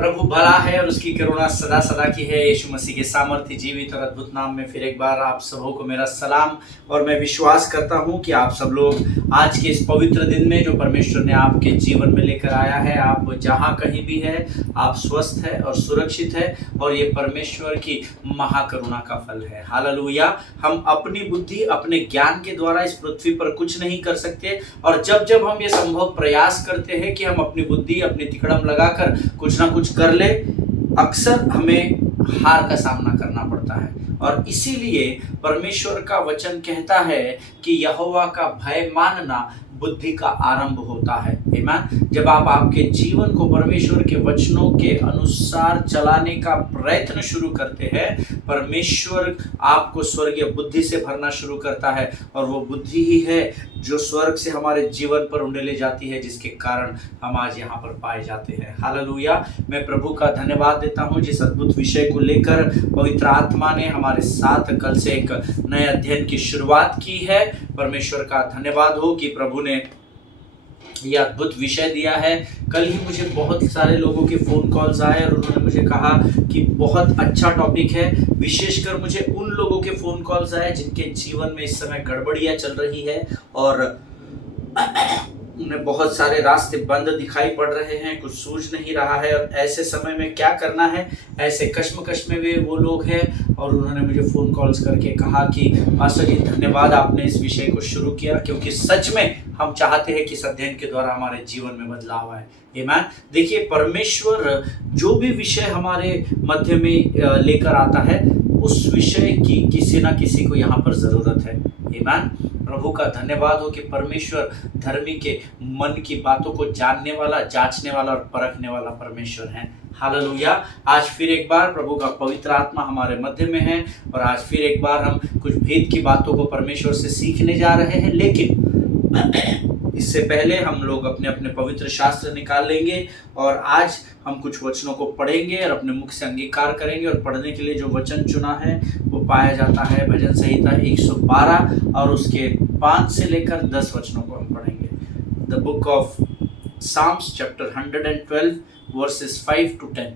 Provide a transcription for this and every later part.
प्रभु भला है और उसकी करुणा सदा सदा की है। यीशु मसीह के सामर्थ्य जीवित और अद्भुत नाम में फिर एक बार आप सबों को मेरा सलाम। और मैं विश्वास करता हूं कि आप सब लोग आज के इस पवित्र दिन में जो परमेश्वर ने आपके जीवन में लेकर आया है, आप जहां कहीं भी है, आप स्वस्थ है और सुरक्षित है। और ये परमेश्वर की महाकरुणा का फल है। हालेलुया। हम अपनी बुद्धि, अपने ज्ञान के द्वारा इस पृथ्वी पर कुछ नहीं कर सकते। और जब जब हम ये संभव प्रयास करते हैं कि हम अपनी बुद्धि, अपनी तिकड़म लगाकर कुछ ना कुछ कर ले, अक्सर हमें हार का सामना करना पड़ता है। और इसीलिए परमेश्वर का वचन कहता है कि यहोवा का भय मानना बुद्धि का आरंभ होता है। आमीन। जब आप आपके जीवन को परमेश्वर के वचनों के अनुसार चलाने का प्रयत्न शुरू करते हैं, परमेश्वर आपको स्वर्गीय बुद्धि से भरना शुरू करता है। और वो बुद्धि ही है जो स्वर्ग से हमारे जीवन पर उंडेले जाती है, जिसके कारण हम आज यहाँ पर पाए जाते हैं। हालेलुया। मैं प्रभु का धन्यवाद देता हूँ जिस अद्भुत विषय को लेकर पवित्र आत्मा ने हमारे साथ कल से एक नए अध्ययन की शुरुआत की है। परमेश्वर का धन्यवाद हो कि प्रभु ने यह अद्भुत विषय दिया है। कल ही मुझे बहुत सारे लोगों के फ़ोन कॉल्स आए और उन्होंने मुझे कहा कि बहुत अच्छा टॉपिक है। विशेषकर मुझे उन लोगों के फ़ोन कॉल्स आए जिनके जीवन में इस समय गड़बड़ियाँ चल रही है और उन्हें बहुत सारे रास्ते बंद दिखाई पड़ रहे हैं, कुछ सूझ नहीं रहा है और ऐसे समय में क्या करना है, ऐसे कश्मकश में भी वो लोग हैं। और उन्होंने मुझे फ़ोन कॉल्स करके कहा कि पास्टर जी धन्यवाद, आपने इस विषय को शुरू किया, क्योंकि सच में हम चाहते हैं कि इस अध्ययन के द्वारा हमारे जीवन में बदलाव आए। आमीन। देखिए, परमेश्वर जो भी विषय हमारे मध्य में लेकर आता है, उस विषय की किसी ना किसी को यहाँ पर ज़रूरत है। आमीन। प्रभु का धन्यवाद हो कि परमेश्वर धर्मी के मन की बातों को जानने वाला, जांचने वाला और परखने वाला परमेश्वर है। हालेलुया। आज फिर एक बार प्रभु का पवित्र आत्मा हमारे मध्य में है और आज फिर एक बार हम कुछ भेद की बातों को परमेश्वर से सीखने जा रहे हैं। लेकिन इससे पहले हम लोग अपने अपने पवित्र शास्त्र निकाल लेंगे और आज हम कुछ वचनों को पढ़ेंगे और अपने मुख से अंगीकार करेंगे। और पढ़ने के लिए जो वचन चुना है वो पाया जाता है भजन संहिता 112 और उसके 5 से लेकर 10 वचनों को हम पढ़ेंगे। The book of Psalms chapter 112 verses 5 to 10।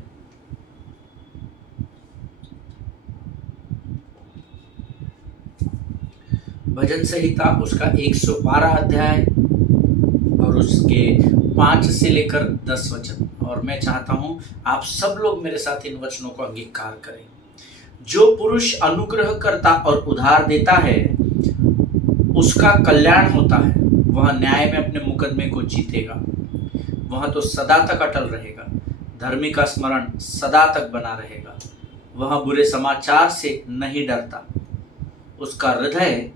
भजन संहिता उसका 112 अध्याय और उसके 5 से लेकर 10 वचन। और मैं चाहता हूं आप सब लोग मेरे साथ इन वचनों को अंगीकार करें। जो पुरुष अनुग्रह करता और उधार देता है उसका कल्याण होता है। वह न्याय में अपने मुकदमे को जीतेगा, वह तो सदा तक अटल रहेगा। धर्मी का स्मरण सदा तक बना रहेगा। वह बुरे समाचार से नहीं डरता। उसका हृदय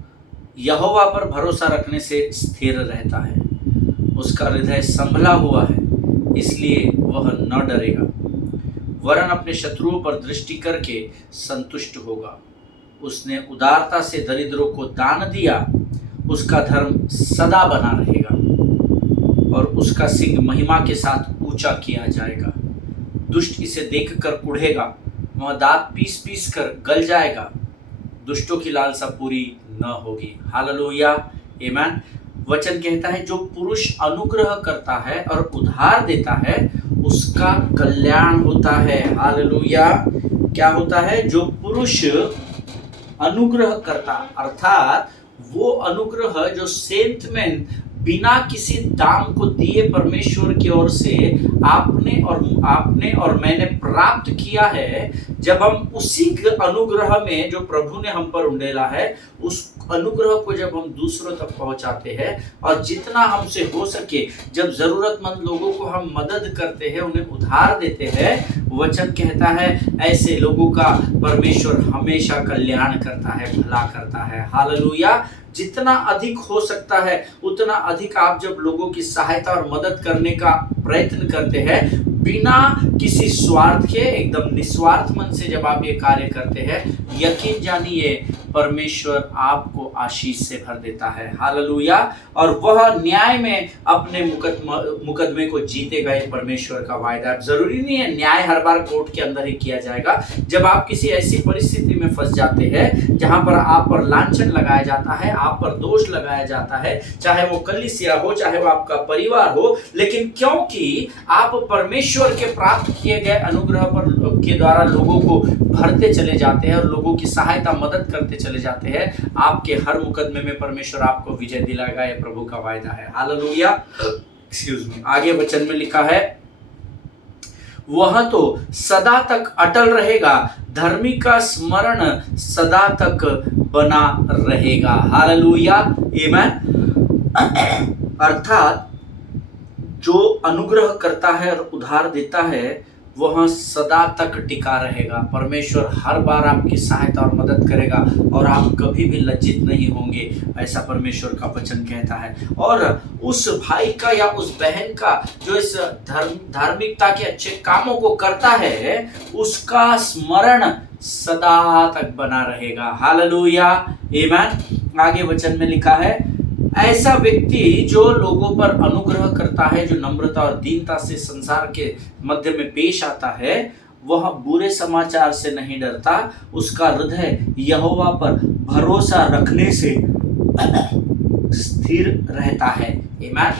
यहोवा पर भरोसा रखने से स्थिर रहता है। उसका हृदय संभला हुआ है, इसलिए वह न डरेगा। वरन अपने शत्रुओं पर दृष्टि करके संतुष्ट होगा। उसने उदारता से दरिद्रों को दान दिया। उसका धर्म सदा बना रहेगा और उसका सिंग महिमा के साथ ऊंचा किया जाएगा। दुष्ट इसे देखकर कुढ़ेगा, वह दांत पीस पीस कर गल जाएगा। दुष्टों की लालसा पूरी न होगी। हालेलुया। आमीन। वचन कहता है जो पुरुष अनुग्रह करता है और उधार देता है उसका कल्याण होता है। हालेलुया। क्या होता है? जो पुरुष अनुग्रह करता, अर्थात वो अनुग्रह जो सेंटमेंट बिना किसी दाम को दिए परमेश्वर की ओर से आपने और मैंने प्राप्त किया है। जब हम उसी अनुग्रह में जो प्रभु ने हम पर उंडेला है, उस अनुग्रह को जब हम दूसरों तक पहुंचाते हैं और जितना हमसे हो सके जब जरूरतमंद लोगों को हम मदद करते हैं, उन्हें उधार देते हैं, वचन कहता है ऐसे लोगों का परमेश्वर हमेशा कल्याण करता है, भला करता है। हालेलुया। जितना अधिक हो सकता है उतना अधिक आप जब लोगों की सहायता और मदद करने का प्रयत्न करते हैं, बिना किसी स्वार्थ के, एकदम निस्वार्थ मन से जब आप ये कार्य करते हैं, यकीन जानिए परमेश्वर आपको आशीष से भर देता है। हालेलुया। और वह न्याय में अपने मुकदमे को जीतेगा, ये परमेश्वर का वायदा। जरूरी नहीं है न्याय हर बार कोर्ट के अंदर ही किया जाएगा। जब आप किसी ऐसी परिस्थिति में फंस जाते हैं जहां पर आप पर लांछन लगाया जाता है, आप पर दोष लगाया जाता है, चाहे वो कलीसिया हो, चाहे वो आपका परिवार हो, लेकिन क्योंकि आप परमेश्वर के प्राप्त किए गए अनुग्रह पर के द्वारा लोगों को भरते चले जाते हैं और लोगों की सहायता मदद करते चले जाते हैं, आपके हर मुकदमे में परमेश्वर आपको विजय दिलाएगा। यह प्रभु का वायदा है। हालेलुया। Excuse me. आगे वचन में लिखा है, वह तो सदा तक अटल रहेगा, धर्मी का स्मरण सदा तक बना रहेगा। हालेलुया। आमीन। अर्थात जो अनुग्रह करता है और उधार देता है वह सदा तक टिका रहेगा। परमेश्वर हर बार आपकी सहायता और मदद करेगा और आप कभी भी लज्जित नहीं होंगे, ऐसा परमेश्वर का वचन कहता है। और उस भाई का या उस बहन का जो इस धार्मिकता के अच्छे कामों को करता है, उसका स्मरण सदा तक बना रहेगा। हालेलुया। आमीन। आगे वचन में लिखा है, ऐसा व्यक्ति जो लोगों पर अनुग्रह करता है, जो नम्रता और दीनता से संसार के मध्य में पेश आता है, वह बुरे समाचार से नहीं डरता, उसका हृदय यहोवा पर भरोसा रखने से स्थिर रहता है। आमीन।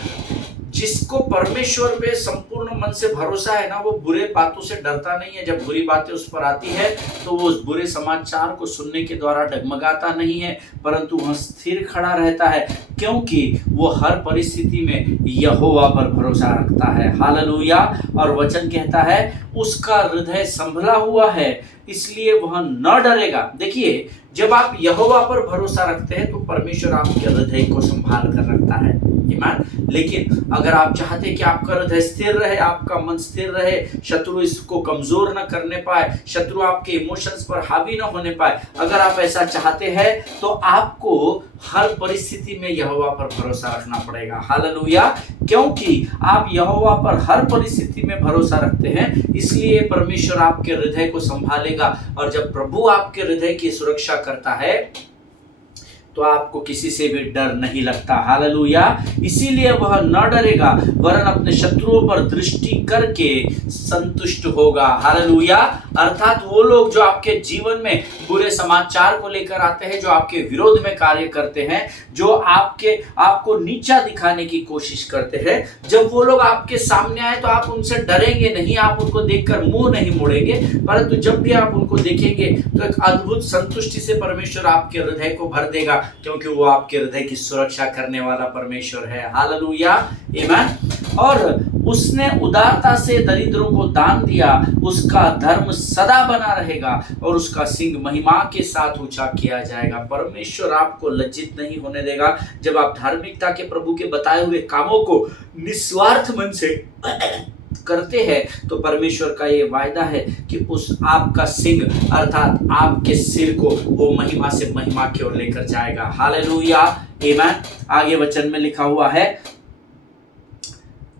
जिसको परमेश्वर पे संपूर्ण मन से भरोसा है ना, वो बुरे बातों से डरता नहीं है। जब बुरी बातें उस पर आती है तो वो उस बुरे समाचार को सुनने के द्वारा डगमगाता नहीं है, परंतु वह स्थिर खड़ा रहता है, क्योंकि वो हर परिस्थिति में यहोवा पर भरोसा रखता है। हालेलुया। और वचन कहता है, उसका हृदय संभला हुआ है, इसलिए वह न डरेगा। देखिए, जब आप यहोवा पर भरोसा रखते हैं तो परमेश्वर आपके हृदय को संभाल कर रखता है। ईमान। लेकिन अगर आप चाहते हैं कि आपका हृदय स्थिर रहे, आपका मन स्थिर रहे, शत्रु इसको कमजोर न करने पाए, शत्रु आपके इमोशंस पर हावी न होने पाए, अगर आप ऐसा चाहते हैं तो आपको हर परिस्थिति में यहोवा पर भरोसा रखना पड़ेगा। हालेलुया। क्योंकि आप यहोवा पर हर परिस्थिति में भरोसा रखते हैं, इसलिए परमेश्वर आपके हृदय को संभालेगा। और जब प्रभु आपके हृदय की सुरक्षा करता है तो आपको किसी से भी डर नहीं लगता। हालेलुया। इसीलिए वह न डरेगा, वरन अपने शत्रुओं पर दृष्टि करके संतुष्ट होगा। हालेलुया। अर्थात वो लोग जो आपके जीवन में बुरे समाचार को लेकर आते हैं, जो आपके विरोध में कार्य करते हैं, जो आपको नीचा दिखाने की कोशिश करते हैं, जब वो लोग आपके सामने आए तो आप उनसे डरेंगे नहीं, आप उनको देखकर मुंह नहीं मोड़ेंगे, परंतु जब भी आप उनको देखेंगे तो एक अद्भुत संतुष्टि से परमेश्वर आपके हृदय को भर देगा, क्योंकि वो आपके हृदय की सुरक्षा करने वाला परमेश्वर है। हालेलुया। आमीन। और उसने उदारता से दरिद्रों को दान दिया, उसका धर्म सदा बना रहेगा और उसका सिंह महिमा के साथ ऊंचा किया जाएगा। परमेश्वर आपको लज्जित नहीं होने देगा। जब आप धार्मिकता के प्रभु के बताए हुए कामों को निस्वार्थ मन से करते हैं तो परमेश्वर का ये वायदा है कि उस आपका सिंह अर्थात आपके सिर को वो महिमा से महिमा की ओर लेकर जाएगा। हालेलुया। आमीन। आगे वचन में लिखा हुआ है,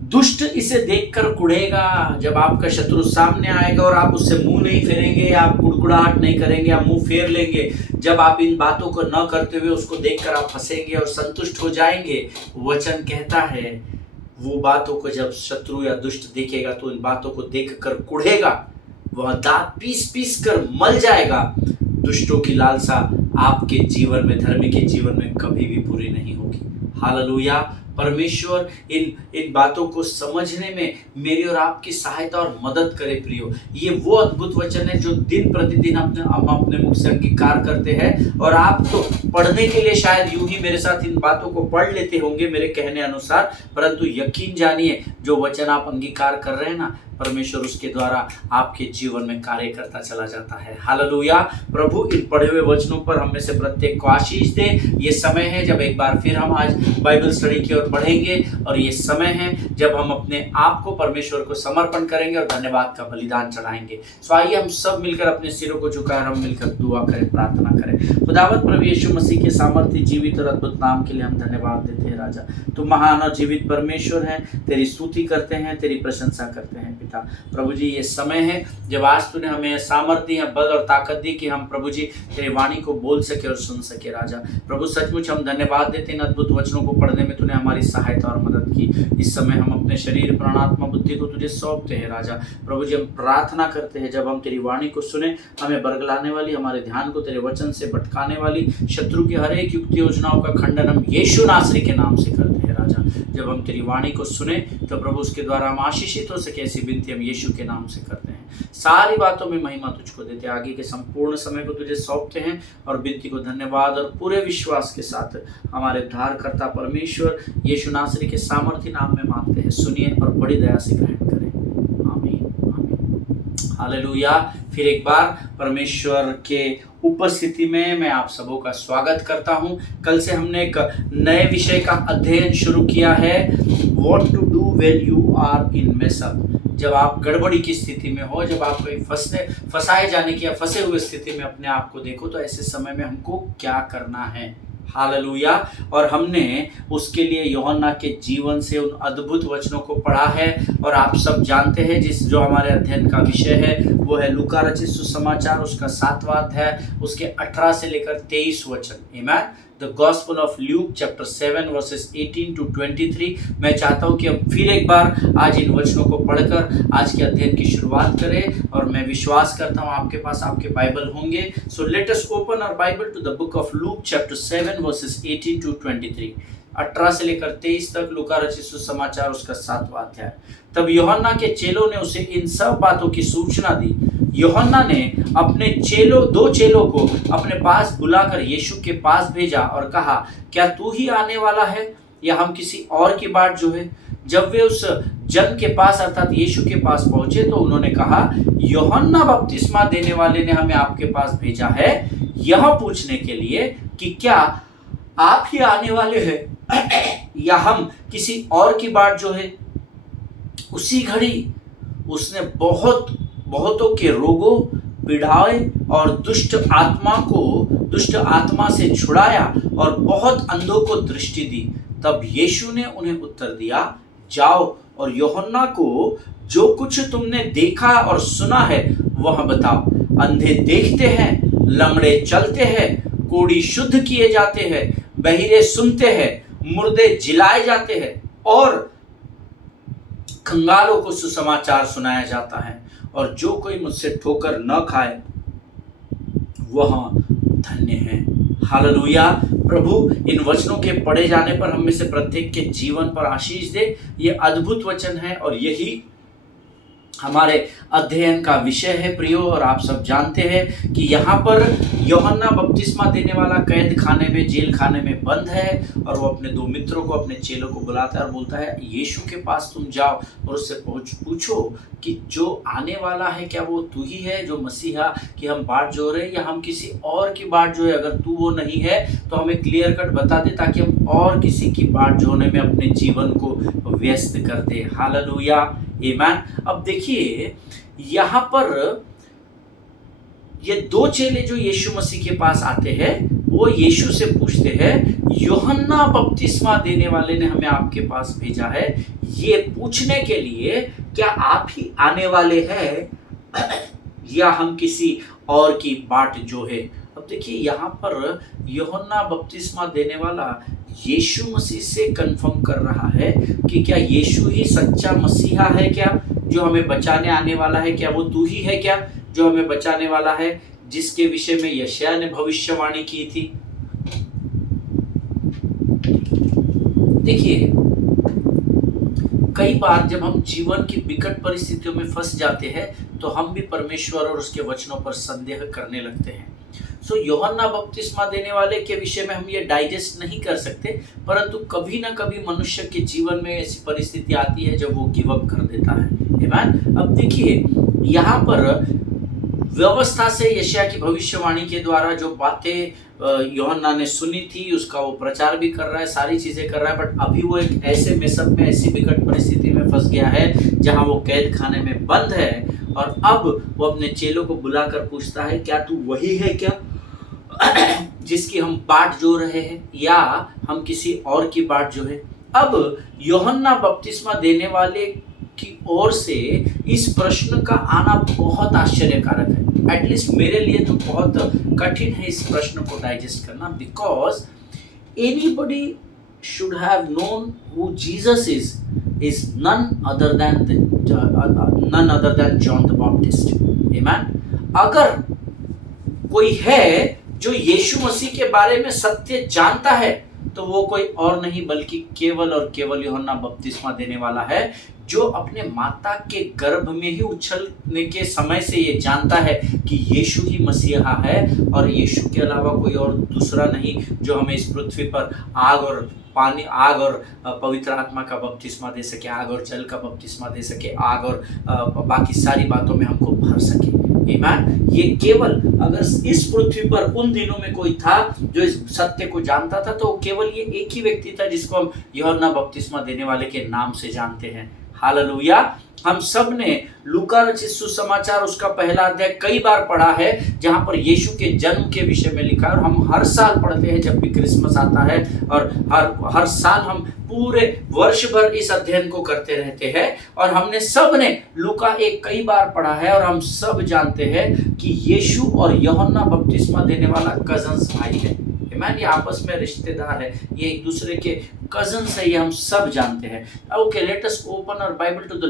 दुष्ट इसे देखकर कुढ़ेगा। जब आपका शत्रु सामने आएगा और आप उससे मुंह नहीं फेरेंगे, आप कुड़कुड़ाहट नहीं करेंगे, आप मुंह फेर लेंगे, जब आप इन बातों को न करते हुए उसको देखकर आप हंसेंगे और संतुष्ट हो जाएंगे, वचन कहता है वो बातों को जब शत्रु या दुष्ट देखेगा तो इन बातों को देखकर कुढ़ेगा, वह दांत पीस पीस कर मल जाएगा। दुष्टों की लालसा आपके जीवन में, धर्मी के जीवन में कभी भी पूरी नहीं होगी। हालेलुया। परमेश्वर इन बातों को समझने में मेरी और आपकी सहायता और मदद करे। प्रियो, ये वो अद्भुत वचन है जो दिन प्रतिदिन हम अपने मुख से अंगीकार करते हैं। और आप तो पढ़ने के लिए शायद यूं ही मेरे साथ इन बातों को पढ़ लेते होंगे मेरे कहने अनुसार, परंतु यकीन जानिए जो वचन आप अंगीकार कर रहे हैं ना, परमेश्वर उसके द्वारा आपके जीवन में कार्य करता चला जाता है। हालेलुया। प्रभु इन पढ़े हुए वचनों पर हम में से प्रत्येक को आशीष दे। ये समय है जब एक बार फिर हम आज बाइबल स्टडी की ओर बढ़ेंगे और ये समय है जब हम अपने आप को परमेश्वर को समर्पण करेंगे और धन्यवाद का बलिदान चढ़ाएंगे। सो आइए हम सब मिलकर अपने सिरों को झुकाएं, हम मिलकर दुआ करें, प्रार्थना करें। खुदावत प्रभु यीशु मसीह के सामर्थ्य जीवित और अद्भुत नाम के लिए हम धन्यवाद देते हैं। राजा, तुम महान और जीवित परमेश्वर हैं, तेरी स्तुति करते हैं, तेरी प्रशंसा करते हैं। पिता। प्रभु जी ये समय है जब आज तूने हमें सामर्थ्य या बल और ताकत दी कि हम प्रभु जी तेरी वाणी को बोल सके और सुन सके राजा। प्रभु सचमुच हम धन्यवाद देते हैं इन अद्भुत वचनों को पढ़ने में तूने हमारी सहायता और मदद की। इस समय हम अपने शरीर प्राण आत्मा बुद्धि को तुझे सौंपते हैं राजा। प्रभु जी हम प्रार्थना करते हैं जब हम तेरी वाणी को सुने, हमें बरगलाने वाली, हमारे ध्यान को तेरे वचन से भटकाने वाली शत्रु की हर एक युक्ति योजनाओं का खंडन हम यीशु नासरी के नाम से करते हैं राजा। जब हम तेरी वाणी को सुने तो प्रभु उसके द्वारा हम आशीषित हो सके, ऐसी विनती हम यीशु के नाम से करते हैं। सारी बातों में महिमा तुझको देते, आगे के संपूर्ण समय को तुझे सौंपते हैं और विनती को धन्यवाद और पूरे विश्वास के साथ हमारे उद्धारकर्ता परमेश्वर यीशु नासरी के सामर्थ्य नाम में मांगते हैं। सुनिए और बड़ी दया से ग्रहण करें। आमीन आमीन हालेलुया। फिर एक बार परमेश्वर के उपस्थिति में मैं आप सबों का स्वागत करता हूं। कल से हमने एक नए विषय का अध्ययन शुरू किया है, what to do when you are in mess up. जब आप गड़बड़ी की स्थिति में हो, जब आप कहीं फंसाए जाने की या फंसे हुए स्थिति में अपने आप को देखो, तो ऐसे समय में हमको क्या करना है। हालेलुया। और हमने उसके लिए यूहन्ना के जीवन से उन अद्भुत वचनों को पढ़ा है और आप सब जानते हैं जो हमारे अध्ययन का विषय है वो है लूका रचित सुसमाचार, उसका 7वां अध्याय, उसके 18 से लेकर 23 वचन। आमीन। The gospel of Luke chapter 7 verses 18 to 23। मैं चाहता हूं कि हम फिर एक बार आज इन वचनों को पढ़कर आज के अध्ययन की शुरुआत करें और मैं विश्वास करता हूं आपके पास आपके बाइबल होंगे। So let us open our Bible to the book of Luke chapter 7 verses 18 to 23। 18 से लेकर 23 तक लूका रचित सुसमाचार उसका 7वां अध्याय। तब यूहन्ना के चेलों ने उसे इन सब बातों की सूचना दी। यूहन्ना ने अपने दो चेलों को अपने पास बुलाकर यीशु के पास भेजा और कहा, क्या तू ही आने वाला है या हम किसी और की बाट जो है? जब वे उस जन के पास अर्थात यीशु के पास पहुंचे तो उन्होंने कहा, यूहन्ना बपतिस्मा देने वाले ने हमें आपके पास भेजा है यह पूछने के लिए कि क्या आप ही आने वाले हैं या हम किसी और की बाट जो है? उसी घड़ी उसने बहुतों के रोगों, पीड़ाएं और दुष्ट आत्मा से छुड़ाया और बहुत अंधों को दृष्टि दी। तब यीशु ने उन्हें उत्तर दिया, जाओ और यूहन्ना को जो कुछ तुमने देखा और सुना है वह बताओ। अंधे देखते हैं, लंगड़े चलते हैं, कोढ़ी शुद्ध किए जाते हैं, बहिरे सुनते हैं, मुर्दे जिलाए जाते हैं और कंगालों को सुसमाचार सुनाया जाता है। और जो कोई मुझसे ठोकर न खाए वह धन्य है। हालेलुया। प्रभु इन वचनों के पढ़े जाने पर हम में से प्रत्येक के जीवन पर आशीष दे। ये अद्भुत वचन है और यही हमारे अध्ययन का विषय है प्रियो। और आप सब जानते हैं कि यहाँ पर यूहन्ना बपतिस्मा देने वाला कैद खाने में, जेल खाने में बंद है और वो अपने 2 मित्रों को, अपने चेलों को बुलाता है और बोलता है, यीशु के पास तुम जाओ और उससे पूछो कि जो आने वाला है क्या वो तू ही है जो मसीहा की हम बाट जो रहे या हम किसी और की बाट जो है? अगर तू वो नहीं है तो हमें क्लियर कट बता दे ताकि हम और किसी की बाट जोने में अपने जीवन को व्यस्त कर दे। हालेलुया। आमीन। अब देखिए यहाँ पर ये 2 चेले जो यीशु मसीह के पास आते हैं वो यीशु से पूछते हैं, यूहन्ना बपतिस्मा देने वाले ने हमें आपके पास भेजा है ये पूछने के लिए क्या आप ही आने वाले हैं या हम किसी और की बाट जो है? अब देखिए यहाँ पर यूहन्ना बपतिस्मा देने वाला यीशु मसीह से कंफर्म कर रहा है कि क्या यीशु ही सच्चा मसीहा है क्या, जो हमें बचाने आने वाला है? क्या वो तू ही है क्या जो हमें बचाने वाला है, जिसके विषय में यशायाह ने भविष्यवाणी की थी? देखिए कई बार जब हम जीवन की विकट परिस्थितियों में फंस जाते हैं तो हम भी परमेश्वर और उसके वचनों पर संदेह करने लगते हैं। सो यूहन्ना बपतिस्मा देने वाले के विषय में हम ये डाइजेस्ट नहीं कर सकते, परंतु कभी ना कभी मनुष्य के जीवन में ऐसी परिस्थिति आती है जब वो गिव अप कर देता है। आमीन। अब देखिए यहाँ पर व्यवस्था से यशायाह की भविष्यवाणी के द्वारा जो बातें यूहन्ना ने सुनी थी उसका वो प्रचार भी कर रहा है, सारी चीजें कर रहा है, बट अभी वो एक ऐसे मेसअप में, ऐसी विकट परिस्थिति में फंस गया है जहां वो कैद खाने में बंद है। और अब वो अपने चेलों को बुलाकर पूछता है, क्या तू वही है क्या जिसकी हम बाट जो रहे हैं या हम किसी और की बाट जो है? अब यूहन्ना बपतिस्मा देने वाले की ओर से इस प्रश्न का आना बहुत आश्चर्यकारक है। एटलीस्ट मेरे लिए तो बहुत कठिन है इस प्रश्न को डाइजेस्ट करना, because anybody should have known who Jesus is none other than John the Baptist. Amen. अगर कोई है जो यीशु मसीह के बारे में सत्य जानता है तो वो कोई और नहीं बल्कि केवल और केवल यूहन्ना बपतिस्मा देने वाला है, जो अपने माता के गर्भ में ही उछलने के समय से ये जानता है कि यीशु ही मसीहा है और यीशु के अलावा कोई और दूसरा नहीं जो हमें इस पृथ्वी पर आग और पवित्र आत्मा का बपतिस्मा दे सके, आग और जल का बपतिस्मा दे सके, आग और बाकी सारी बातों में हमको भर सके। आमीन। ये केवल अगर इस पृथ्वी पर उन दिनों में कोई था जो इस सत्य को जानता था तो केवल ये एक ही व्यक्ति था जिसको हम यूहन्ना बपतिस्मा देने वाले के नाम से जानते हैं। हालेलुया। हम सब ने लूका रचित सुसमाचार उसका पहला अध्याय कई बार पढ़ा है, जहां पर यीशु के जन्म के विषय में लिखा है, और हम हर साल पढ़ते हैं जब भी क्रिसमस आता है, और हर साल हम पूरे वर्ष भर इस अध्ययन को करते रहते हैं। और हमने सब ने लूका एक कई बार पढ़ा है और हम सब जानते हैं कि यीशु और यूहन्ना बपतिस्मा देने वाला कजन्स भाई है। आमीन। ये आपस में रिश्तेदार है, ये एक दूसरे के कजन्स है, ये हम सब जानते हैं। Okay, let us open our Bible to the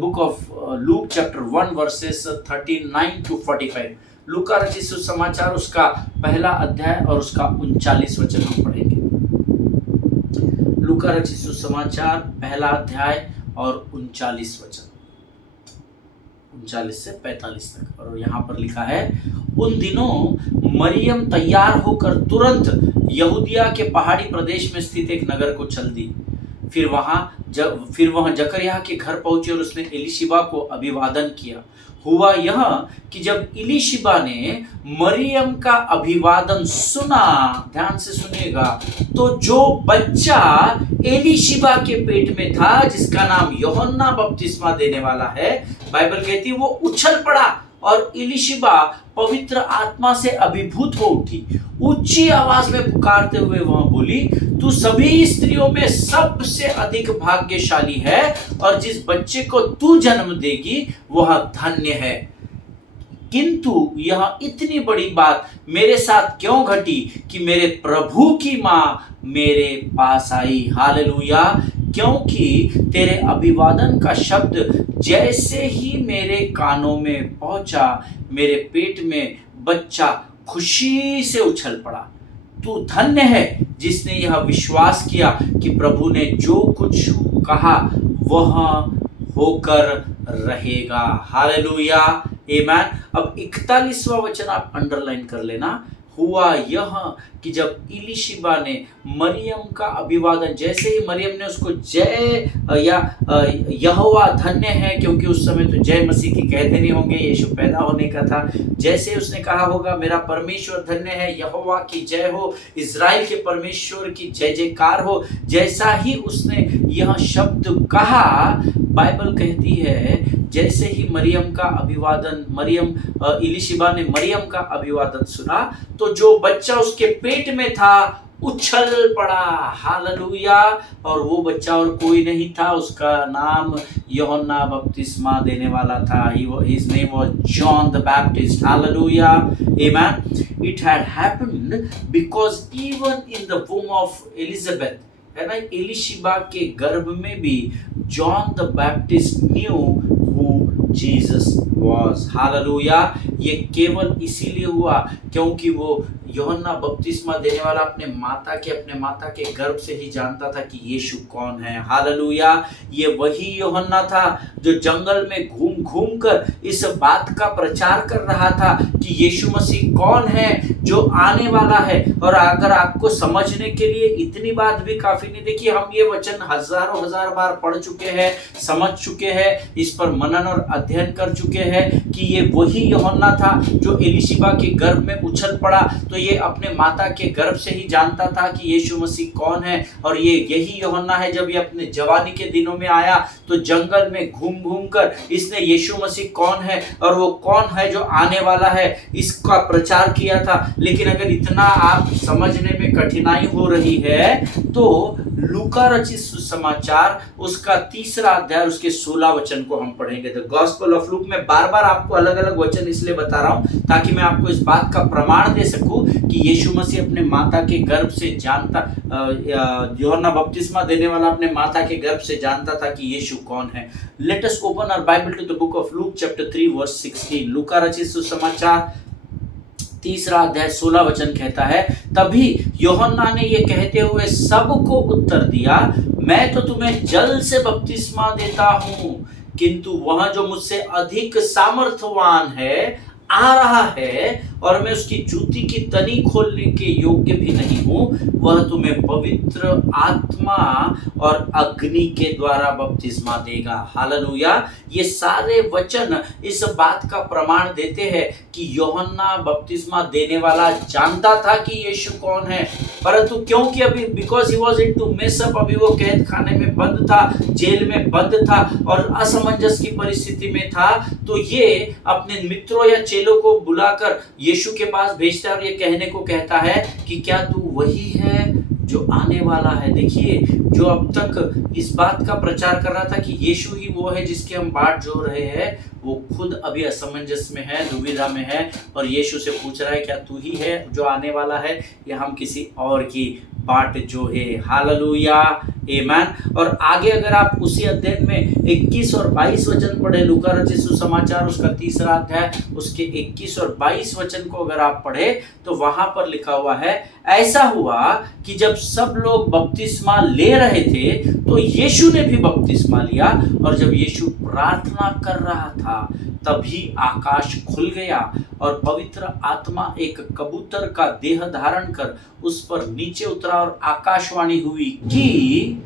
book of Luke chapter 1 verses 39 to 45। लूका रचित सुसमाचार उसका पहला अध्याय और उसका 39 वचन हम पढ़ेंगे। लूका रचित सुसमाचार पहला अध्याय और 39 वचन, 39 से 45 तक। और यहाँ पर लिखा है, उन दिनों मरियम तैयार होकर तुरंत यहूदिया के पहाड़ी प्रदेश में स्थित एक नगर को चल दी। फिर वह जकरिया के घर पहुंचे और उसने एलीशिबा को अभिवादन किया। हुआ यह कि जब एलीशिबा ने मरियम का अभिवादन सुना, ध्यान से सुनिएगा, तो जो बच्चा एलीशिबा के पेट में था जिसका नाम यूहन्ना बपतिस्मा देने वाला है, बाइबल कहती है वो उछल पड़ा और एलीशिबा पवित्र आत्मा से अभिभूत हो उठी। ऊंची आवाज में पुकारते हुए वह बोली, तू सभी स्त्रियों में सबसे अधिक भाग्यशाली है और जिस बच्चे को तू जन्म देगी वह धन्य है। किंतु यह इतनी बड़ी बात मेरे साथ क्यों घटी कि मेरे प्रभु की माँ मेरे पास आई। हालेलुया। क्योंकि तेरे अभिवादन का शब्द जैसे ही मेरे कानों में पहुंचा, मेरे पेट में बच्चा खुशी से उछल पड़ा। तू धन्य है जिसने यह विश्वास किया कि प्रभु ने जो कुछ कहा वह होकर रहेगा। हालेलुया, आमीन। अब 41वां वचन आप अंडरलाइन कर लेना। हुआ यह कि जब एलीशिबा ने मरियम का अभिवादन, जैसे ही मरियम ने उसको जय या यहोवा धन्य है, क्योंकि उस समय तो जय मसीह की कहते नहीं होंगे, यीशु पैदा होने का था, जैसे उसने कहा होगा मेरा परमेश्वर धन्य है, यहोवा की जय हो, इज़राइल के परमेश्वर की जय जयकार हो, जैसा ही उसने यह शब्द कहा, बाइबल कहती है जैसे ही एलीशिबा ने मरियम का अभिवादन सुना तो जो बच्चा उसके पेट में था उछल पड़ा। हालेलुया। और वो बच्चा और कोई नहीं था, उसका नाम यूहन्ना बपतिस्मा देने वाला था। His name was John the Baptist. Hallelujah. Amen. It had happened because even in the womb of Elizabeth, है ना, एलीशिबा के गर्भ में भी John the Baptist knew who Jesus was. Hallelujah. ये केवल इसीलिए हुआ क्योंकि वो यूहन्ना बपतिस्मा देने वाला अपने माता के गर्भ से ही जानता था कि यीशु कौन है। हालेलुया। ये वही यूहन्ना था जो जंगल में घूम घूम कर इस बात का प्रचार कर रहा था कि यीशु मसीह कौन है जो आने वाला है। और अगर आपको समझने के लिए इतनी बात भी काफी नहीं, देखिए हम ये वचन हजारों हजार बार पढ़ चुके हैं, समझ चुके हैं, इस पर मनन और अध्ययन कर चुके हैं कि ये वही यूहन्ना था जो एलीशिबा के गर्भ में उछल पड़ा। तो ये अपने माता के गर्भ से ही जानता था कि यीशु मसीह कौन है। और ये यही यूहन्ना है जब ये अपने जवानी के दिनों में आया तो जंगल में घूम घूम कर इसने यीशु मसीह कौन है और वो कौन है जो आने वाला है इसका प्रचार किया था। लेकिन अगर इतना आप समझने में कठिनाई हो रही है तो लूका रचित सुसमाचार उसका 3 अध्याय उसके 16 वचन को हम पढ़ेंगे। द गॉस्पेल ऑफ लूक में बार बार आपको अलग अलग वचन इसलिए बता रहा हूं ताकि मैं आपको इस बात का प्रमाण दे सकूं कि यीशु मसीह अपने माता के गर्भ से जानता, यूहन्ना बपतिस्मा देने वाला अपने माता के गर्भ से जानता था कि यीशु कौन है। Let us open our Bible to the book of Luke chapter 3 verse 16। लूका रचित सुसमाचार 3 अध्याय 16 वचन कहता है, तभी यूहन्ना ने ये कहते हुए सबको उत्तर दिया, मैं तो तुम्हें जल से बपतिस्मा देता हूं, किंतु वह जो मुझसे अधिक सामर्थवान है आ रहा है और मैं उसकी जूती की तनी खोलने के योग्य भी नहीं हूं, वह तुम्हें पवित्र आत्मा और अग्नि के द्वारा बपतिस्मा देगा। हालेलुया। ये सारे वचन इस बात का प्रमाण देते हैं कि यूहन्ना बपतिस्मा देने वाला जानता था कि यीशु कौन है, परंतु क्योंकि अभी because he was into mess up, अभी वो कैद खाने में बंद था, जेल में बंद था और असमंजस की परिस्थिति में था, तो ये अपने मित्रों या चेलों को बुलाकर यीशु के पास भेजता है और ये कहने को कहता है कि क्या तू वही है जो आने वाला है। देखिए, जो अब तक इस बात का प्रचार कर रहा था कि यीशु ही वो है जिसकी हम बाट जोड़ रहे हैं, वो खुद अभी असमंजस में है, दुविधा में है और यीशु से पूछ रहा है क्या तू ही है जो आने वाला है या हम किसी और की बाट जो है। हालेलुया, आमेन। और आगे अगर आप उसी अध्याय में 21 और 22 वचन पढ़े, लूका रचित सुसमाचार उसका 3 अध्याय उसके 21 और 22 वचन को अगर आप पढ़े तो वहां पर लिखा हुआ है, ऐसा हुआ कि जब सब लोग बपतिस्मा ले रहे थे तो यीशु ने भी बपतिस्मा लिया और जब यीशु प्रार्थना कर रहा था तभी आकाश खुल गया और पवित्र आत्मा एक कबूतर का देह धारण कर उस पर नीचे उतरा और आकाशवाणी हुई कि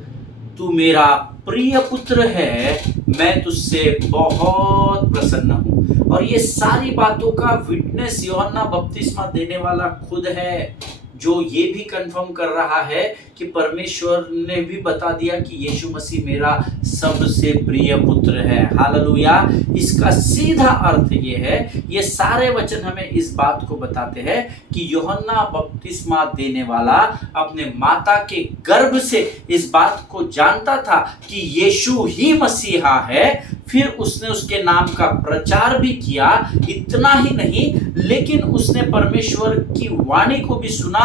तू मेरा प्रिय पुत्र है, मैं तुझसे बहुत प्रसन्न हूं। और ये सारी बातों का विटनेस यूहन्ना बपतिस्मा देने वाला खुद है, जो ये भी कंफर्म कर रहा है कि परमेश्वर ने भी बता दिया कि यीशु मसीह मेरा सबसे प्रिय पुत्र है। हालेलुया। इसका सीधा अर्थ ये है, ये सारे वचन हमें इस बात को बताते हैं कि यूहन्ना बपतिस्मा देने वाला अपने माता के गर्भ से इस बात को जानता था कि यीशु ही मसीहा है, फिर उसने उसके नाम का प्रचार भी किया। इतना ही नहीं, लेकिन उसने परमेश्वर की वाणी को भी सुना,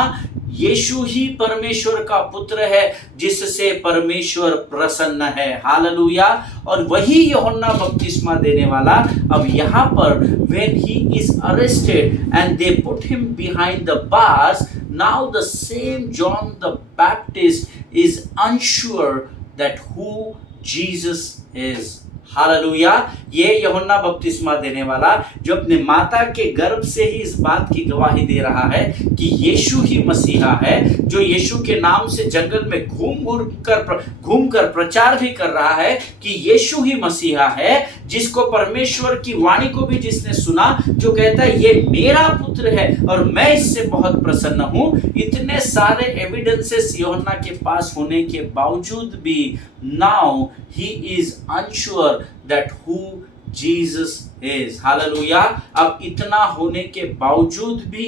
यीशु ही परमेश्वर का पुत्र है जिससे परमेश्वर प्रसन्न है। हालेलुया। और वही यूहन्ना बपतिस्मा देने वाला अब यहाँ पर when he is arrested and they put him behind the bars, now the same John the Baptist is unsure that who Jesus is. Hallelujah. ये यूहन्ना बपतिस्मा देने वाला जो अपने माता के गर्भ से ही इस बात की गवाही दे रहा है कि यीशु ही मसीहा है, जो यीशु के नाम से जंगल में घूम कर प्रचार भी कर रहा है कि यीशु ही मसीहा है, जिसको परमेश्वर की वाणी को भी जिसने सुना, जो कहता है ये मेरा पुत्र है और मैं इससे बहुत प्रसन्न हूं। इतने सारे एविडेंसेस यूहन्ना के पास होने के बावजूद भी now he is unsure that who Jesus is. Hallelujah. अब इतना होने के बावजूद भी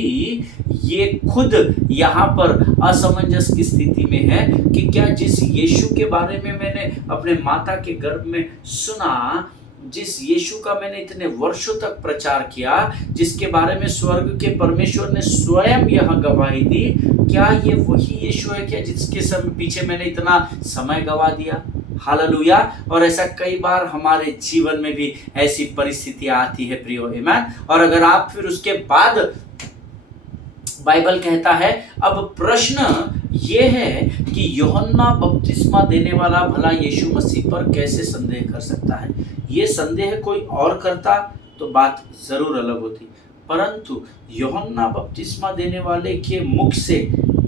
ये खुद यहाँ पर असमंजस की स्थिति में है कि क्या जिस यीशु के बारे में मैंने अपने माता के गर्भ में सुना, जिस यीशु का मैंने इतने वर्षों तक प्रचार किया, जिसके बारे में स्वर्ग के परमेश्वर ने स्वयं यह गवाही दी, क्या ये वही यीशु है क्या जिसके पीछे मैंने इतना समय गवा दिया। हालेलुया। और ऐसा कई बार हमारे जीवन में भी ऐसी परिस्थितियां आती है प्रियो, आमेन। और अगर आप फिर उसके बाद बाइबल कहता है, अब प्रश्न ये है कि यूहन्ना बपतिस्मा देने वाला भला यीशु मसीह पर कैसे संदेह कर सकता है। ये संदेह कोई और करता तो बात जरूर अलग होती, परंतु यूहन्ना बपतिस्मा देने वाले के मुख से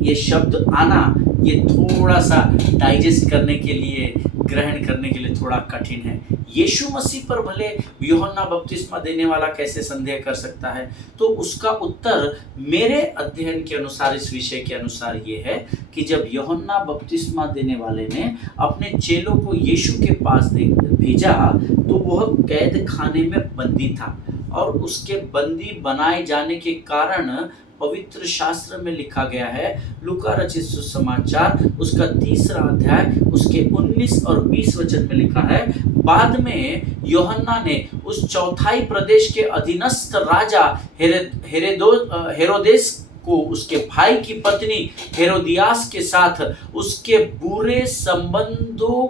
ये शब्द आना, ये थोड़ा सा डाइजेस्ट करने के लिए, ग्रहण करने के लिए थोड़ा कठिन है। यीशु मसीह पर भले यूहन्ना बपतिस्मा देने वाला कैसे संदेह कर सकता है, तो उसका उत्तर मेरे अध्ययन के अनुसार, इस विषय के अनुसार ये है कि जब यूहन्ना बपतिस्मा देने वाले ने अपने चेलों को यीशु के पास भेजा तो वह कैद खाने में बंदी था और उसके बंदी बनाए जाने के कारण पवित्र शास्त्र में लिखा गया है। लूका रचित सुसमाचार उसका 3 अध्याय उसके 19 और 20 वचन में लिखा है, बाद में यूहन्ना ने उस चौथाई प्रदेश के अधीनस्थ राजा हेरोदेस को उसके भाई की पत्नी हेरोदियास के साथ उसके बुरे संबंधों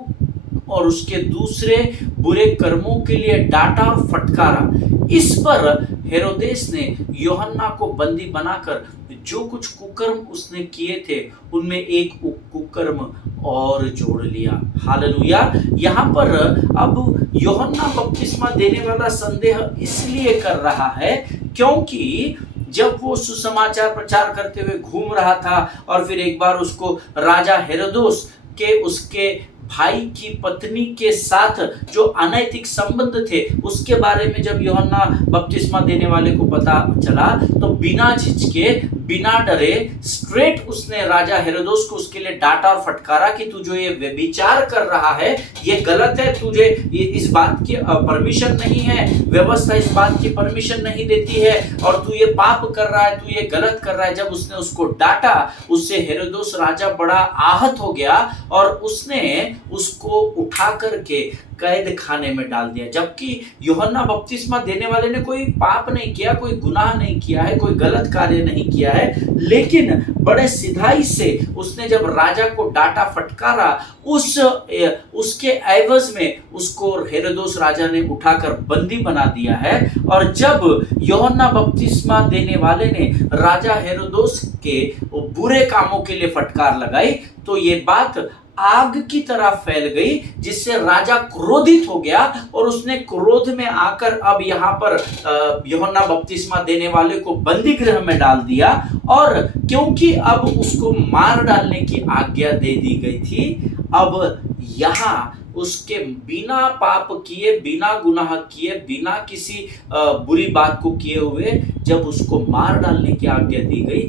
और उसके दूसरे बुरे कर्मों के लिए डांटा और फटकारा। इस पर हेरोदेस ने यूहन्ना को बंदी बनाकर जो कुछ कुकर्म उसने किए थे उनमें एक कुकर्म और जोड़ लिया। हालेलुया। यहाँ पर अब यूहन्ना बपतिस्मा देने वाला संदेह इसलिए कर रहा है क्योंकि जब वो सुसमाचार प्रचार करते हुए घूम रहा था और फिर एक बार उसको राजा हेरोदेस के उसके भाई की पत्नी के साथ जो अनैतिक संबंध थे उसके बारे में जब यूहन्ना बपतिस्मा देने वाले को पता चला तो बिना झिझके बिना डरे स्ट्रेट उसने राजा हेरोदेस को उसके लिए डांटा और फटकारा कि तू जो ये व्यभिचार कर रहा है ये गलत है, तुझे ये इस बात की परमिशन नहीं है, व्यवस्था इस बात की परमिशन नहीं देती है और तू ये पाप कर रहा है, तू ये गलत कर रहा है। जब उसने उसको डांटा उससे हेरोदेस राजा बड़ा आहत हो गया और उसने उसको उठा करके कैद खाने में डाल दिया। जबकि यूहन्ना बपतिस्मा देने वाले ने कोई पाप नहीं किया, कोई गुनाह नहीं किया है, कोई गलत कार्य नहीं किया है, लेकिन बड़े सिधाई से उसने जब राजा को डांटा फटकारा उसके एवज में उसको हेरोदेस राजा ने उठाकर बंदी बना दिया है। और जब यूहन्ना बपतिस्मा देने वाले ने राजा हेरोदेस के बुरे कामों के लिए फटकार लगाई तो ये बात आग की तरह फैल गई जिससे राजा क्रोधित हो गया और उसने क्रोध में आकर अब यहाँ पर यूहन्ना बपतिस्मा देने वाले को बंदी गृह में डाल दिया। और क्योंकि अब उसको मार डालने की आज्ञा दे दी गई थी, अब यहाँ उसके बिना पाप किए, बिना गुनाह किए, बिना किसी बुरी बात को किए हुए जब उसको मार डालने की आज्ञा दी गई,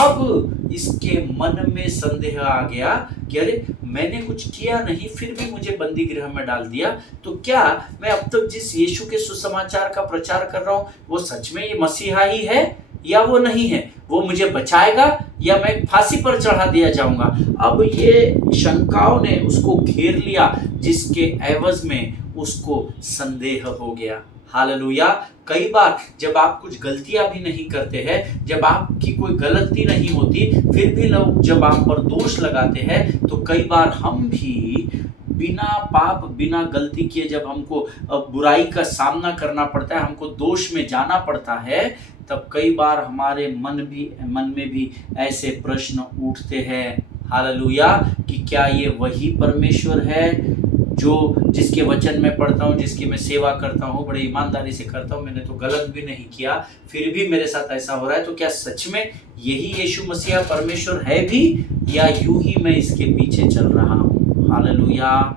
अब इसके मन में संदेह आ गया कि अरे मैंने कुछ किया नहीं फिर भी मुझे बंदी गृह में डाल दिया, तो क्या मैं अब तक जिस यीशु के सुसमाचार का प्रचार कर रहा हूं वो सच में ये मसीहा ही है या वो नहीं है, वो मुझे बचाएगा या मैं फांसी पर चढ़ा दिया जाऊंगा। अब ये शंकाओं ने उसको घेर लिया जिसके एवज में उसको संदेह हो गया। हालेलुया। कई बार जब आप कुछ गलतियां भी नहीं करते हैं, जब आपकी कोई गलती नहीं होती फिर भी लोग जब आप पर दोष लगाते हैं तो कई बार हम भी बिना पाप बिना गलती किए जब हमको बुराई का सामना करना पड़ता है, हमको दोष में जाना पड़ता है, तब कई बार हमारे मन में भी ऐसे प्रश्न उठते हैं। हालेलुया। कि क्या ये वही परमेश्वर है जो जिसके वचन में पढ़ता हूँ, जिसकी मैं सेवा करता हूँ, बड़े ईमानदारी से करता हूँ, मैंने तो गलत भी नहीं किया फिर भी मेरे साथ ऐसा हो रहा है, तो क्या सच में यही यीशु मसीहा परमेश्वर है भी या यूं ही मैं इसके पीछे चल रहा हूँ। हालेलुया।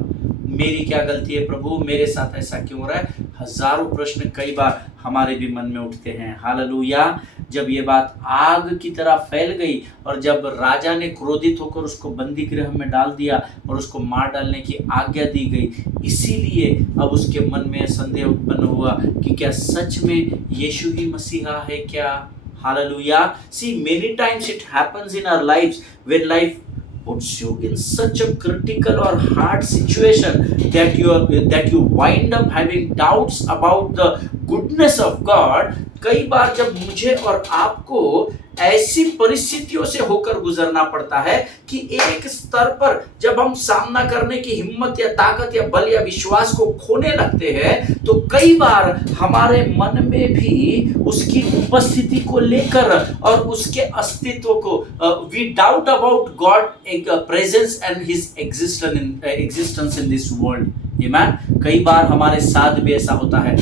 मेरी क्या गलती है प्रभु, मेरे साथ ऐसा क्यों हो रहा है? हजारों प्रश्न कई बार हमारे भी मन में उठते हैं। हालेलुया। जब ये बात आग की तरह फैल गई और जब राजा ने क्रोधित होकर उसको बंदी गृह में डाल दिया और उसको मार डालने की आज्ञा दी गई, इसीलिए अब उसके मन में संदेह उत्पन्न हुआ कि क्या सच में यीशु ही मसीहा है क्या? Hallelujah. See, many times it happens in our lives when life puts you in such a critical or hard situation that you wind up having doubts about the goodness of God. कई बार जब मुझे और आपको ऐसी परिस्थितियों से होकर गुजरना पड़ता है कि एक स्तर पर जब हम सामना करने की हिम्मत या ताकत या बल या विश्वास को खोने लगते हैं, तो कई बार हमारे मन में भी उसकी उपस्थिति को लेकर और उसके अस्तित्व को we doubt about God presence and his existence in this world. Amen. कई बार हमारे साथ भी ऐसा होता है,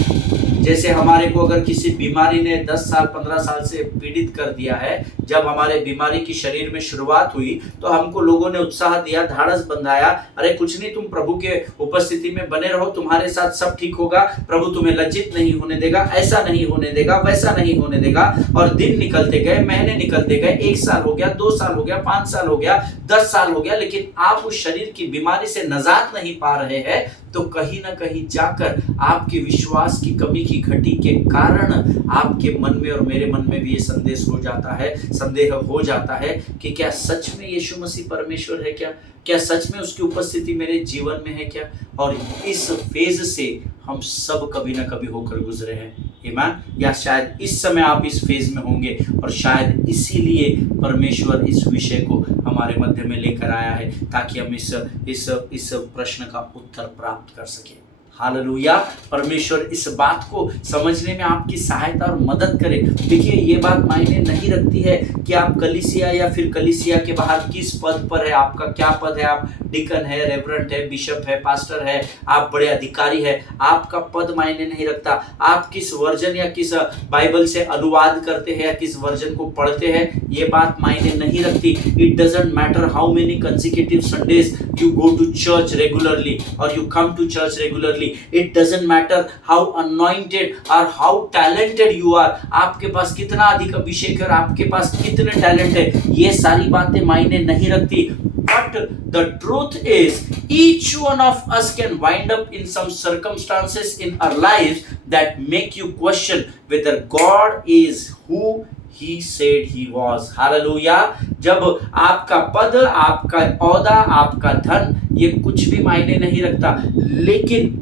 जैसे हमारे को अगर किसी बीमारी ने 10 साल 15 साल से पीड़ित कर दिया है, जब हमारे बीमारी की शरीर में शुरुआत हुई तो हमको लोगों ने उत्साह दिया, धाड़स बंधाया, अरे कुछ नहीं, तुम प्रभु के उपस्थिति में बने रहो, तुम्हारे साथ सब ठीक होगा, प्रभु तुम्हें लज्जित नहीं होने देगा, ऐसा नहीं होने देगा, वैसा नहीं होने देगा। और दिन निकलते गए, महीने निकलते गए, 1 साल हो गया, 2 साल हो गया, 5 साल हो गया, 10 साल हो गया, लेकिन आप उस शरीर की बीमारी से नजात नहीं पा रहे हैं। तो कहीं ना कहीं जाकर आपके विश्वास की कमी की घटी के कारण आपके मन में और मेरे मन में भी ये संदेह हो जाता है कि क्या सच में यीशु मसीह परमेश्वर है क्या सच में उसकी उपस्थिति मेरे जीवन में है क्या। और इस फेज से हम सब कभी ना कभी होकर गुजरे हैं, ईमान, या शायद इस समय आप इस फेज में होंगे और शायद इसीलिए परमेश्वर इस विषय को हमारे मध्य में लेकर आया है ताकि हम इस प्रश्न का उत्तर प्राप्त कर सकें। हालेलुया। परमेश्वर इस बात को समझने में आपकी सहायता और मदद करे। देखिए, ये बात मायने नहीं रखती है कि आप कलीसिया या फिर कलीसिया के बाहर किस पद पर है, आपका क्या पद है, आप डिकन है, रेवरेंट है, बिशप है, पास्टर है, आप बड़े अधिकारी है, आपका पद मायने नहीं रखता। आप किस वर्जन या किस बाइबल से अनुवाद करते हैं या किस वर्जन को पढ़ते हैं, ये बात मायने नहीं रखती। It doesn't matter how many consecutive Sundays you go to church regularly or you come to church regularly. It doesn't matter how anointed or how talented you are. आपके पास कितना अधिक अभिषेक है और आपके पास कितने टैलेंट है, ये सारी बातें मायने नहीं रखती। But the truth is, each one of us can wind up in some circumstances in our lives that make you question whether God is who He said he was. Hallelujah. जब आपका पद, आपका औदा, आपका धन, ये कुछ भी मायने नहीं रखता, लेकिन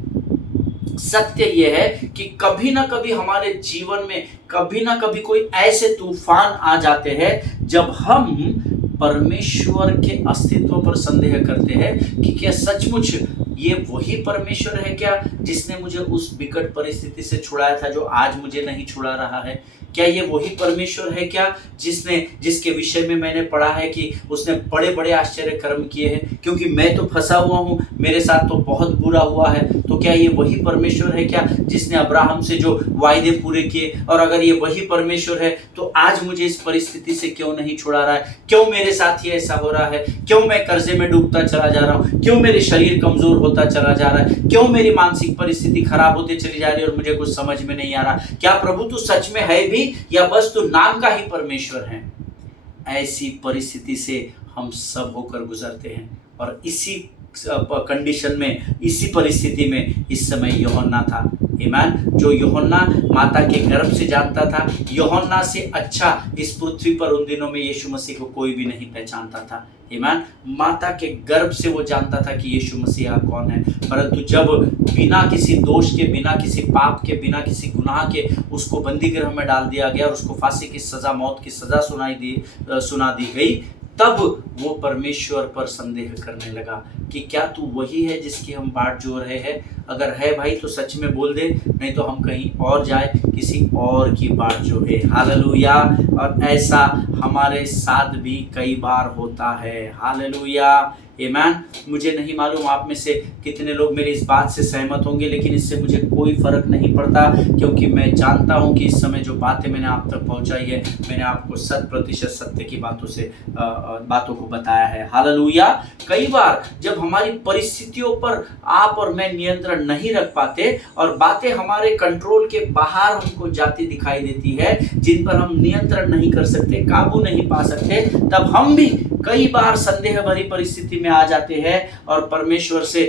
सत्य यह है कि कभी ना कभी हमारे जीवन में कभी ना कभी कोई ऐसे तूफान आ जाते हैं जब हम परमेश्वर के अस्तित्व पर संदेह करते हैं कि क्या सचमुच ये वही परमेश्वर है क्या जिसने मुझे उस विकट परिस्थिति से छुड़ाया था जो आज मुझे नहीं छुड़ा रहा है। क्या ये वही परमेश्वर है क्या जिसके विषय में मैंने पढ़ा है कि उसने बड़े बड़े आश्चर्य कर्म किए हैं, क्योंकि मैं तो फंसा हुआ हूँ, मेरे साथ तो बहुत बुरा हुआ है। तो क्या ये वही परमेश्वर है क्या जिसने अब्राहम से जो वायदे पूरे किए, और अगर ये वही परमेश्वर है तो आज मुझे इस परिस्थिति से क्यों नहीं छुड़ा रहा है, क्यों मेरे साथ ये ऐसा हो रहा है, क्यों मैं कर्जे में डूबता चला जा रहा हूँ, क्यों मेरे शरीर कमजोर होता चला जा रहा है, क्यों मेरी मानसिक परिस्थिति खराब होती चली जा रही है और मुझे कुछ समझ में नहीं आ रहा। क्या प्रभु तू सच में है भी या बस तू नाम का ही परमेश्वर है। ऐसी परिस्थिति से हम सब होकर गुजरते हैं और इसी कंडीशन में, इसी परिस्थिति में इस समय यूहन्ना था। ईमान, जो यूहन्ना माता के गर्भ से जानता था, यूहन्ना से अच्छा इस पृथ्वी पर उन दिनों में यीशु मसीह को कोई भी नहीं पहचानता था। ईमान, माता के गर्भ से वो जानता था कि यीशु मसीह कौन है। परंतु जब बिना किसी दोष के, बिना किसी पाप के, बिना किसी गुनाह के उसको बंदी गृह में डाल दिया गया और उसको फांसी की सजा, मौत की सजा सुना दी गई, तब वो परमेश्वर पर संदेह करने लगा कि क्या तू वही है जिसकी हम बाट जोड़ रहे हैं। अगर है भाई तो सच में बोल दे, नहीं तो हम कहीं और जाए, किसी और की बाट जो है। हालेलुया। और ऐसा हमारे साथ भी कई बार होता है। हालेलुया। आमीन। मुझे नहीं मालूम आप में से कितने लोग मेरी इस बात से सहमत होंगे, लेकिन इससे मुझे कोई फर्क नहीं पड़ता, क्योंकि मैं जानता हूं कि इस समय जो बातें मैंने आप तक पहुंचाई है, मैंने आपको 100% सत्य की बातों को बताया है। हालेलुया। कई बार जब हमारी परिस्थितियों पर आप और मैं नियंत्रण नहीं रख पाते और बातें हमारे कंट्रोल के बाहर हमको जाती दिखाई देती है, जिन पर हम नियंत्रण नहीं कर सकते, काबू नहीं पा सकते, तब हम भी कई बार संदेह भरी परिस्थिति में आ जाते हैं और परमेश्वर से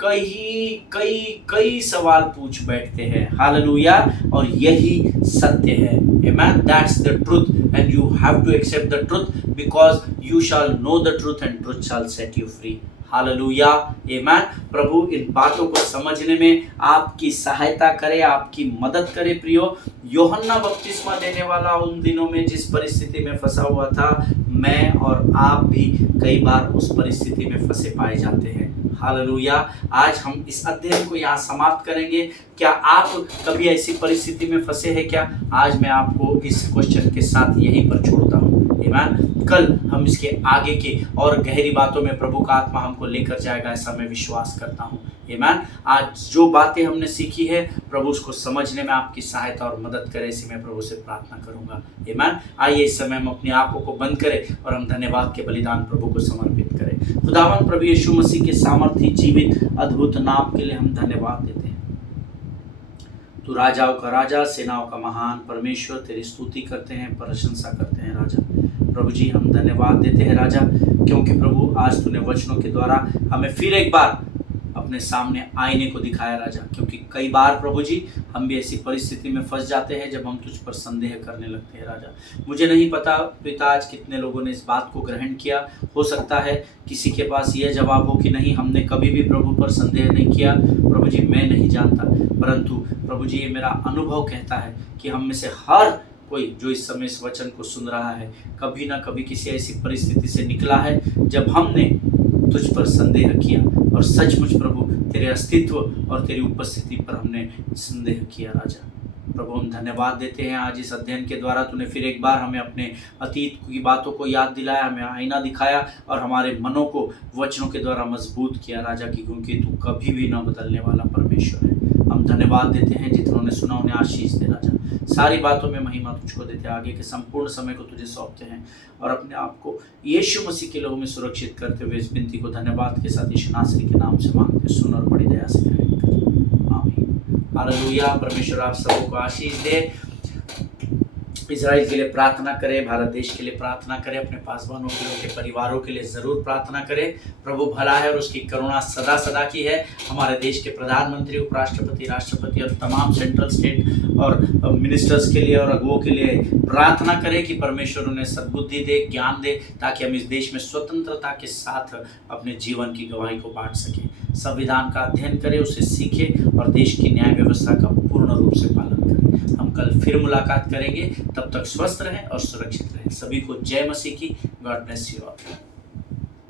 कई सवाल पूछ बैठते हैं। हालेलुया। और यही सत्य है। Amen. That's the truth and you have to accept the truth because you shall know the truth and truth shall set you free. Hallelujah. Amen. प्रभु इन बातों को समझने में आपकी सहायता करे, आपकी मदद करे। प्रियो, यूहन्ना बपतिस्मा देने वाला उन दिनों में जिस परिस्थिति में फंसा हुआ था, मैं और आप भी कई बार उस परिस्थिति में फंसे पाए जाते हैं। हालेलुया। आज हम इस अध्ययन को यहाँ समाप्त करेंगे। क्या आप कभी ऐसी परिस्थिति में फंसे हैं क्या? आज मैं आपको इस क्वेश्चन के साथ यहीं पर छोड़ता हूँ। आमीन। कल हम इसके आगे की और गहरी बातों में प्रभु का आत्मा हमको लेकर जाएगा, ऐसा मैं विश्वास करता हूँ। आमीन। आज जो बातें हमने सीखी है, प्रभु उसको समझने में आपकी सहायता और मदद करे, इसी मैं प्रभु से प्रार्थना करूंगा। आमीन। आइए इस समय हम अपनी आंखों को बंद करें और हम धन्यवाद के बलिदान प्रभु को समर्पित करें। खुदावन प्रभु यीशु मसीह के सामर्थी, जीवित, अद्भुत नाम के लिए हम धन्यवाद देते हैं। तू राजाओं का राजा, सेनाओं का महान परमेश्वर, तेरी स्तुति करते हैं, प्रशंसा करते हैं राजा। प्रभु जी, हम धन्यवाद देते हैं राजा, क्योंकि प्रभु आज तूने वचनों के द्वारा हमें फिर एक बार अपने सामने आईने को दिखाया राजा, क्योंकि कई बार प्रभु जी हम भी ऐसी परिस्थिति में फंस जाते हैं जब हम तुझ पर संदेह करने लगते हैं राजा। मुझे नहीं पता पिता आज कितने लोगों ने इस बात को ग्रहण किया। हो सकता है किसी के पास यह जवाब हो कि नहीं, हमने कभी भी प्रभु पर संदेह नहीं किया। प्रभु जी मैं नहीं जानता, परंतु प्रभु जी ये मेरा अनुभव कहता है कि हम में से हर कोई जो इस समय इस वचन को सुन रहा है कभी ना कभी किसी ऐसी परिस्थिति से निकला है जब हमने तुझ पर संदेह किया, और सचमुच प्रभु तेरे अस्तित्व और तेरी उपस्थिति पर हमने संदेह किया राजा। प्रभु हम धन्यवाद देते हैं, आज इस अध्ययन के द्वारा तूने फिर एक बार हमें अपने अतीत की बातों को याद दिलाया, हमें आईना दिखाया और हमारे मनों को वचनों के द्वारा मजबूत किया राजा की, क्योंकि तू कभी भी न बदलने वाला परमेश्वर है। हम धन्यवाद देते हैं, जिन्होंने सुना उन्हें आशीष दे राजा। सारी बातों में महिमा तुझको देते, आगे के संपूर्ण समय को तुझे सौंपते हैं और अपने आप को यीशु मसीह के लहू में सुरक्षित करते हुए इस विनती को धन्यवाद के साथ यीशु नासरी के नाम से मांगते, सुन और बड़ी दया से ग्रहण कर, आमीन। हालेलुया। परमेश्वर आप सबको आशीष दे। इजराइल के लिए प्रार्थना करें, भारत देश के लिए प्रार्थना करें, अपने पासवानों के लिए, उनके परिवारों के लिए ज़रूर प्रार्थना करें। प्रभु भला है और उसकी करुणा सदा सदा की है। हमारे देश के प्रधानमंत्री, उपराष्ट्रपति, राष्ट्रपति और तमाम सेंट्रल स्टेट और मिनिस्टर्स के लिए और अगुओं के लिए प्रार्थना करें कि परमेश्वर उन्हें सद्बुद्धि दे, ज्ञान दे, ताकि हम इस देश में स्वतंत्रता के साथ अपने जीवन की गवाही को बांट सकें। संविधान का अध्ययन करें, उसे सीखें और देश की न्याय व्यवस्था का पूर्ण रूप से पालन करें। हम कल फिर मुलाकात करेंगे, तब तक स्वस्थ रहें और सुरक्षित रहें। सभी को जय मसीह की। God bless you all.